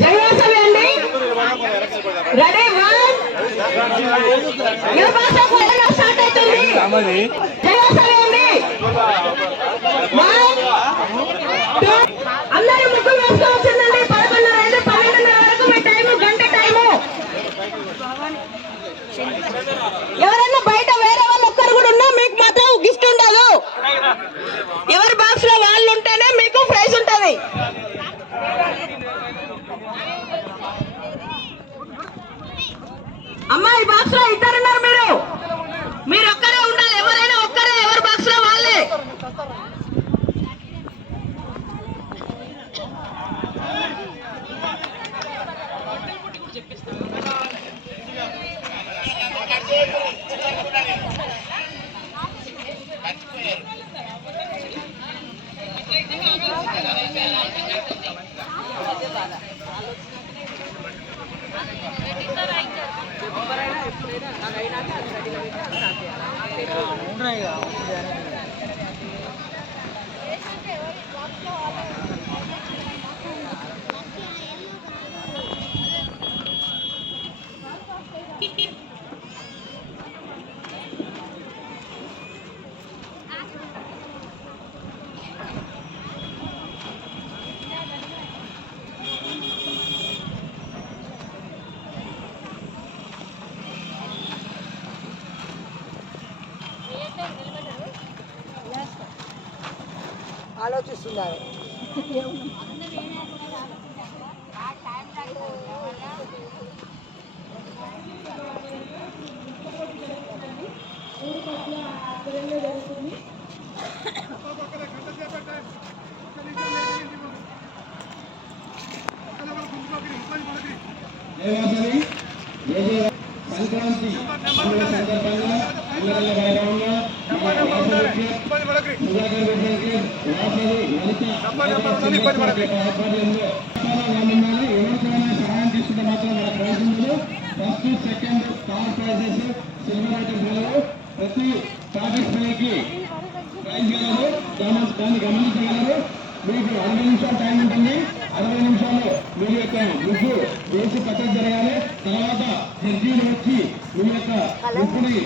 జయవాసవి అండి. Ready start అవుతుంది. జయవాసవి అండి. అందరూ ముగ్గురు వేసుకోవచ్చిందండి. 11:30 12:30 వరకు మీ టైము, గంట టైము. ఎవరన్నా బయట వేరే వాళ్ళు ఒక్కరు కూడా ఉన్నా మీకు మాత్రం గిఫ్ట్ ఉండదు. ఎవరి బాక్స్ లో వాళ్ళు ఉంటేనే మీకు ప్రైజ్ ఉంటది. అమ్మా ఈ బాక్స్ లో ఇద్దరున్నారు. మీరు ఒక్కరే ఉండాలి. ఎవరైనా ఒక్కరే, ఎవరి బాక్స్ లో వాళ్ళే. ఆలోచిస్తున్నారు. సంక్రాంతి సందర్భంగా సహాయం తీసుకుంటే మాత్రం మన ప్రైజులు first second third prices silver items ప్రతి పార్టిసిపేట్కి ప్రైజ్ గలరు. దాన్ని గమనించగలరు. మీకు 60 నిమిషాలు టైం ఉంటుంది. 60 నిమిషాల్లో మీ యొక్క ముగ్గు వేసి పక్కకు జరగాలి. తర్వాత జడ్జీలు వచ్చి మీ యొక్క ముగ్గుని